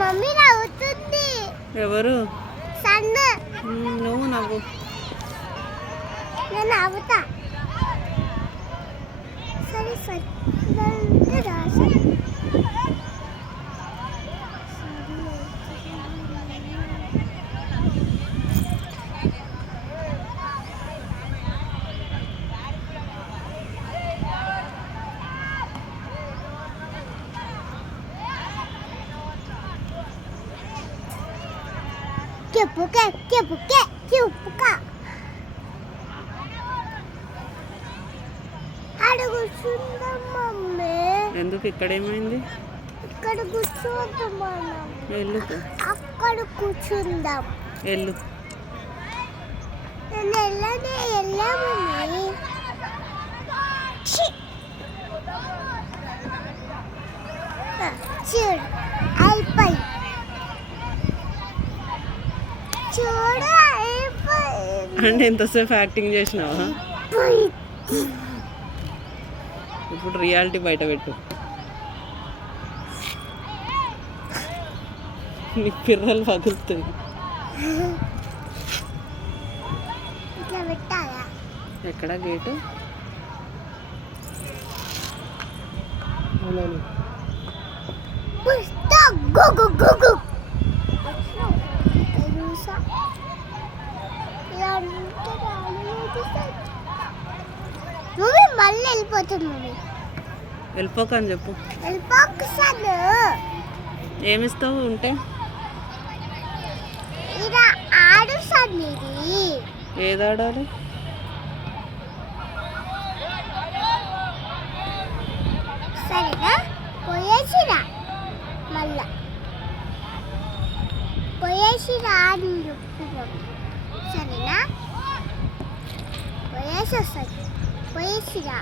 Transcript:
Mummy నవ్వుతుంది. ఎవరు? సన్న. నువ్వు నవ్వు. నేను నవ్వుతా. సరే సరే ఎందుకు ఇక్కడ ఏమైంది? ఇక్కడ కూర్చోద్దాం. వెళ్ళు. అక్కడ కూర్చుందాం. వెళ్ళు. నేను వెళ్ళామని చూడు అయిపోయి. చూడు అయిపోయి. అంటే ఎంతసేపు యాక్టింగ్ చేసినావా? ఇప్పుడు రియాలిటీ బయట పెట్టు. నీ పిర్రలు పగులుతుంది. ఇట్లా పెట్టాలా? ఎక్కడ గేటు? మళ్ళీ వెళ్ళిపోతుంది. వెళ్ళిపోక అని చెప్పు. వెళ్ళిపోకసాను. ఏమిస్తావు ఉంటే? ఇలా ఆడు సార్. ఏది ఆడాలి? సరేనా? పోయేసిరా. మళ్ళా పోయేసిరా అని చెప్తున్నాం. సరేనా? పోయేసి వస్తుంది. పోయేసిరా.